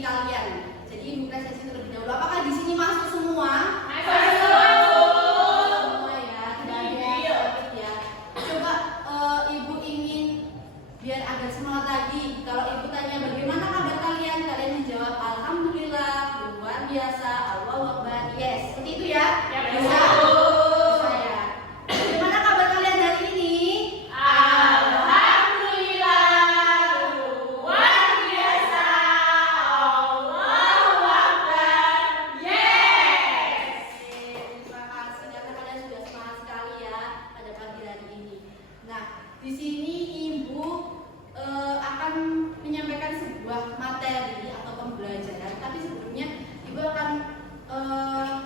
kalian. Jadi Ibu presentasi terlebih dahulu. Apakah di sini masuk semua? Semua ya, tidak ada ya. Coba Ibu ingin biar agak semangat lagi. Kalau Ibu tanya bagaimana kabar kalian, kalian menjawab alhamdulillah, luar biasa, Allahu Akbar. Yes, seperti itu ya. Bisa. Di sini Ibu akan menyampaikan sebuah materi atau pembelajaran, tapi sebelumnya Ibu akan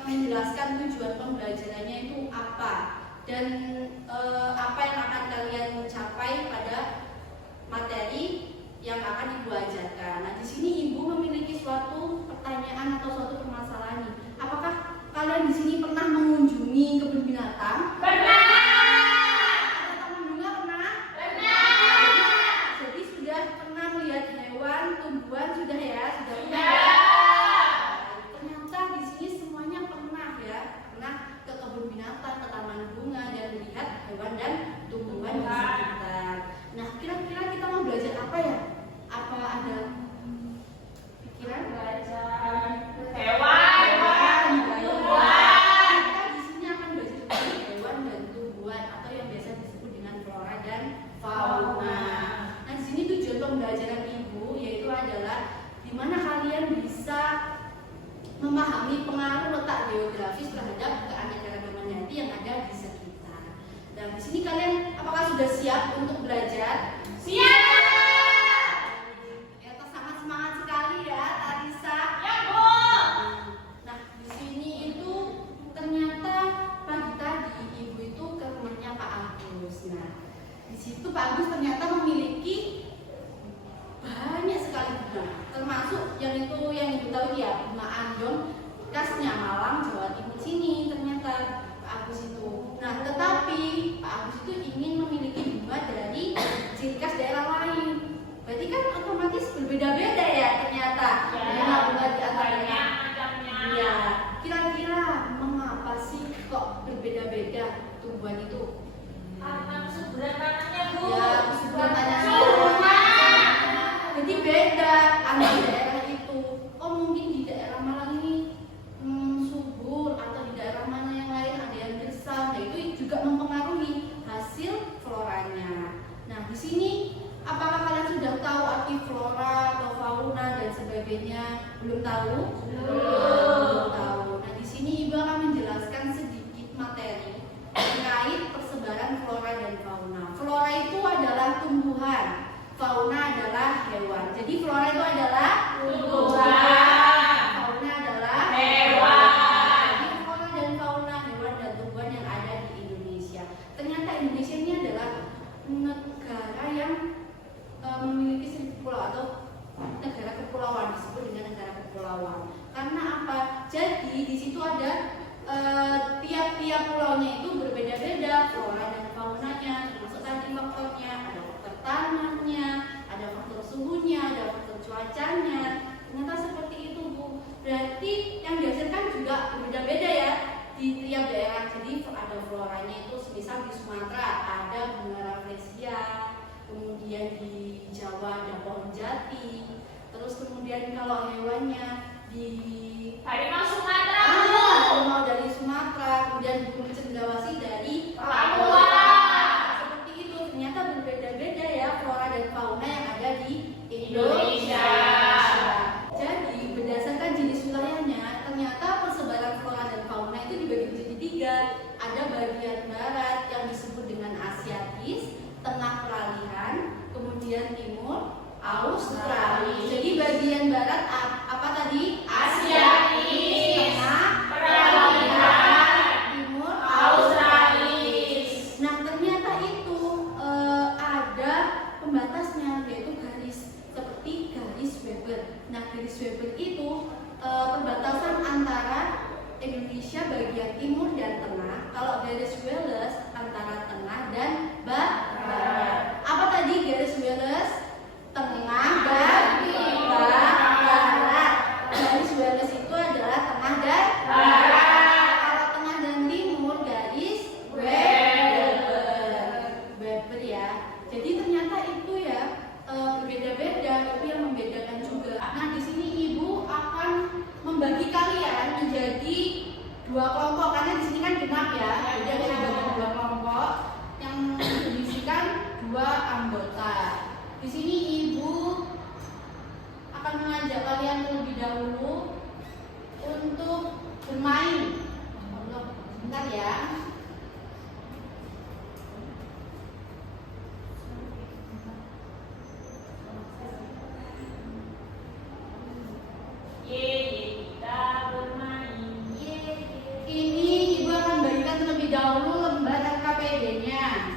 menjelaskan tujuan pembelajarannya itu apa dan apa yang akan kalian capai pada materi yang akan Ibu ajarkan. Nah, di sini Ibu memiliki suatu pertanyaan atau suatu permasalahan. Apakah kalian di sini pernah mengunjungi kebun binatang? Pernah. Sudah ya, sudah ternyata di sini semuanya pernah ya, pernah ke kebun binatang, ke taman bunga dan melihat hewan dan tumbuhan di sekitar. Nah, kira-kira kita mau belajar apa ya? Apa ada pikiran? Belajar hewan, tumbuhan. Kita di sini akan belajar tentang hewan dan tumbuhan atau yang biasa disebut dengan flora dan fauna. Nah, di sini tujuan pembelajaran Ibu yaitu adalah dimana kalian bisa memahami pengaruh letak geografis terhadap keanekaragaman hayati yang ada di sekitar. Dan di sini kalian apakah sudah siap untuk belajar? Siap. Ya, sangat semangat sekali ya, Tarisa. Ya, Bu. Nah, di sini itu ternyata pagi tadi Ibu itu ke rumahnya Pak Agus. Nah, di situ Pak Agus ternyata memiliki banyak sekali bunga, termasuk yang itu yang Ibu tahu ya, bunga andong khasnya Malang, Jawa Timur sini ternyata Pak Agus itu. Nah, tetapi Pak Agus itu ingin memiliki bunga dari ciri khas daerah lain. Berarti kan otomatis berbeda-beda ya ternyata. Bunga di antaranya. Ya, kira-kira mengapa sih kok berbeda-beda tumbuhan itu? Karena kesuburan tanahnya, Bu. Ya, kesuburan tanahnya. Jadi beda antar daerah itu. Oh, mungkin di daerah Malang ini subur, atau di daerah mana yang lain ada yang gersang. Nah, itu juga mempengaruhi hasil floranya. Nah, di sini apakah kalian sudah tahu arti flora atau fauna dan sebagainya? Belum tahu? Belum tahu. Nah, di sini Ibu akan menjelaskan sedikit materi terkait persebaran flora dan fauna. Flora itu adalah tumbuhan, fauna adalah hewan. Jadi flora itu adalah tumbuhan, fauna adalah hewan. Jadi flora dan fauna, hewan dan tumbuhan yang ada di Indonesia. Ternyata Indonesia ini adalah negara yang memiliki 1000 pulau atau negara kepulauan, disebut dengan negara kepulauan. Karena apa? Jadi di situ ada tiap-tiap pulaunya itu berbeda-beda flora dan faunanya, termasuk tadi faktornya, ada faktor tanahnya, ada faktor suhunya, ada faktor cuacanya. Ternyata seperti itu, Bu. Berarti yang dihasilkan juga berbeda-beda ya di tiap daerah. Jadi ada floranya itu semisal di Sumatera ada bunga rafflesia, kemudian di Jawa ada pohon jati, terus kemudian kalau hewannya di harimau Sumatera, harimau dari Sumatera, kemudian burung cendrawasih dari Papua. Seperti itu, ternyata berbeda-beda ya flora dan fauna yang ada di Indonesia. Jadi berdasarkan jenis wilayahnya, ternyata persebaran flora dan fauna itu dibagi menjadi 3. Ada bagian barat yang disebut dengan Asiatis, tengah peralihan, kemudian timur Australia. Jadi bagian barat apa tadi? Asiatis, tengah peralihan, timur Australia. Nah, ternyata itu ada pembatasnya, yaitu garis seperti garis Weber. Nah, garis Weber itu perbatasan antara Indonesia bagian timur dan tengah. Kalau garis Wallace antara tengah dan barat. Apa tadi garis Wallace? Tengah dan barat. dua kelompok karena di sini kan genap ya. Jadi ada dua kelompok yang berisikan dua anggota. Di sini ibu akan mengajak kalian terlebih dahulu untuk bermain. Sebentar ya. Kita bermain. Ini ibu akan bagikan terlebih dahulu lembar LKPD-nya.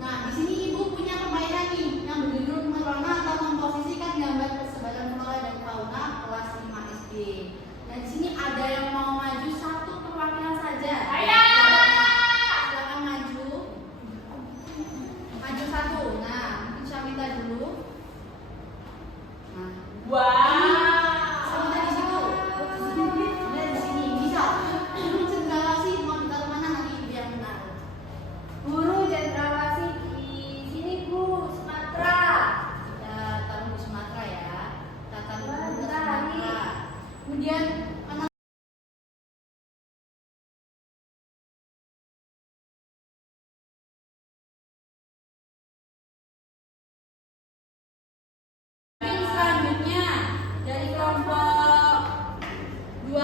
Nah, di sini ibu punya permainan nih yang berjudul merona atau memposisikan gambar persebaran flora dan fauna kelas 5 SD. Nah, di sini ada yang mau maju satu perwakilan saja. Silakan maju. Maju satu. Nah, mungkin Syamita dulu. Nah, sama di situ. Nah, di sini bisa. Guru cendrawasih mau ditaruh mana nanti biar benar. Guru cendrawasih di sini Bu, Sumatera. Kita taruh di Sumatera ya. Kita taruh Wah, di bentar, Sumatera. Kemudian mana selanjutnya dari kelompok 2.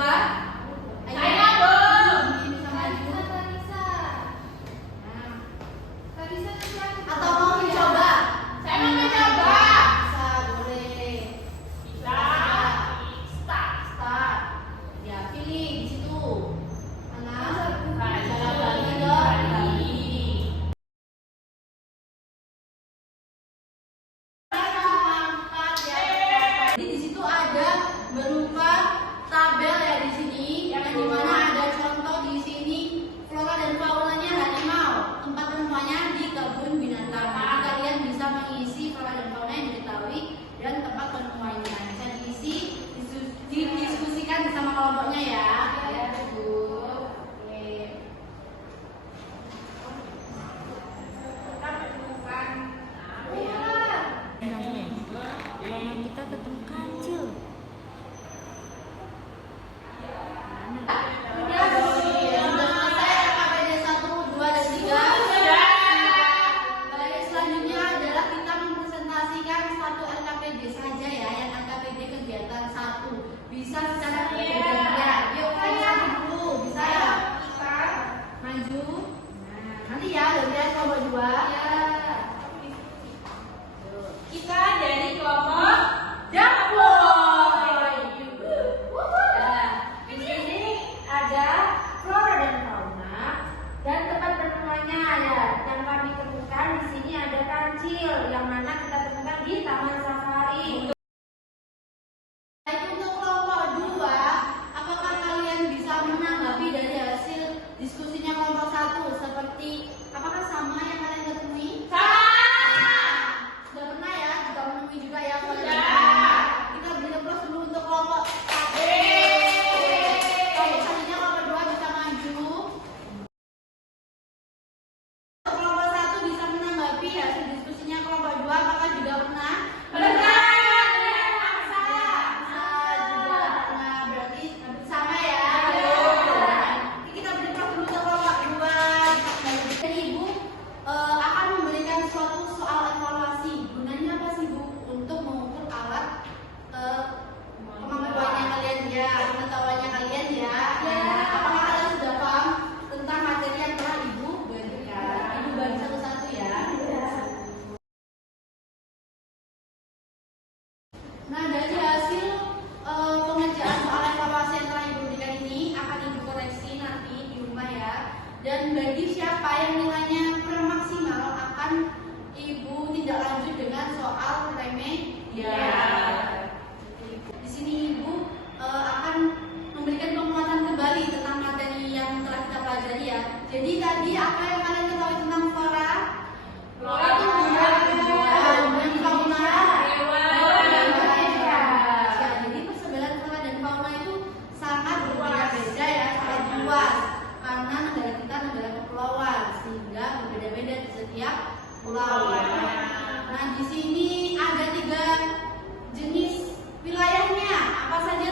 Saya, Bu. Ini bisa maju. Kalisa. Nah, Kalisa itu siapa? atau mau mencoba? Saya mau mencoba. Bisa, boleh. Bisa. Start. Start. Ya, pilih di situ. Mana? Kali. Jalan lagi dong. Jadi di situ ada berupa tabel ya di sini, yang dimana ada contoh di sini flora dan faunanya harimau, tempat temuannya di kebun binatang. Jadi kalian bisa mengisi flora dan fauna yang diketahui dan tempat penemuannya. Bisa diisi, didiskusikan bersama kelompoknya ya. Ya, Bu. Oke. Kita menemukan Kita ketemu kancil. Sudah selesai LKPD 1, 2, dan 3. Baik, selanjutnya adalah kita mempresentasikan satu LKPD saja ya, yang LKPD kegiatan 1. Bisa secara bergantian. Yuk, saya dulu, bisa ya? Maju. Nah, nanti ya, gantian kelompok 2. kita dari kelompok Dapoy. Nah, di sini ada flora dan fauna dan tempat penemuannya ada. Yang kami temukan di sini ada kancil yang mana kita temukan di Taman Safari. Baik, untuk kelompok 2, apakah kalian bisa menanggapi dari hasil diskusinya kelompok 1? Seperti, apakah sama yang kalian ketemui? Sudah pernah ya, juga menemui juga ya kalau Sudah. ada. Kita beri applause dulu untuk kelompok 1. Kelompok selanjutnya kelompok 2 bisa maju. Kelompok 1 bisa menanggapi hasil diskusinya kelompok 2, apakah juga pernah? Bisa juga pernah, berarti sama ya. Ini kita beri applause dulu untuk kelompok 2. Dan Ibu akan memberikan suatu soal evaluasi. Gunanya apa sih Bu? Untuk mengukur alat kemampuannya kalian ya, pengetahuannya kalian ya. Nah, apakah kalian sudah paham tentang materi yang telah Ibu berikan? Ibu bagi satu-satu ya. Nah, dari hasil pengerjaan soal evaluasi yang telah Ibu berikan ini akan Ibu koreksi nanti di rumah ya. Dan bagi siapa yang nilainya kurang maksimal akan Ibu tindak lanjut dengan soal remedial. Di sini Ibu akan memberikan penguatan kembali tentang materi yang telah kita pelajari ya. Jadi tadi apa yang kalian ketahui tentang flora? Flora itu dan fauna. Ya, jadi persebaran flora dan fauna itu sangat berbeda-beda ya, sangat luas. Karena negara kita negara kepulauan, sehingga berbeda-beda di setiap pulau ya. Nah, di sini ada 3 jenis wilayahnya. Apa saja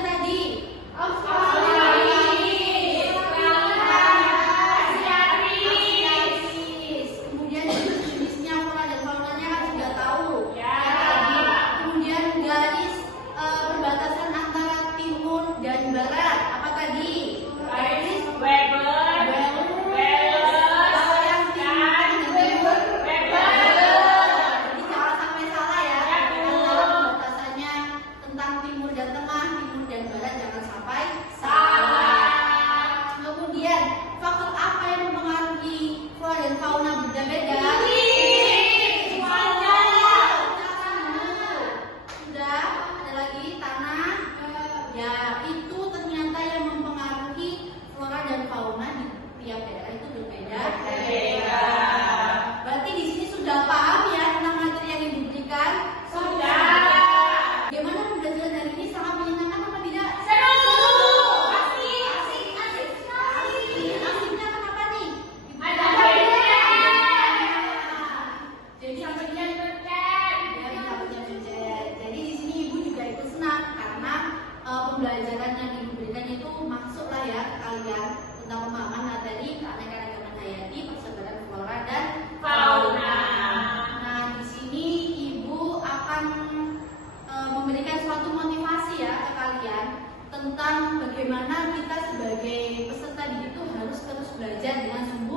tentang bagaimana kita sebagai peserta didik itu harus terus belajar dengan sungguh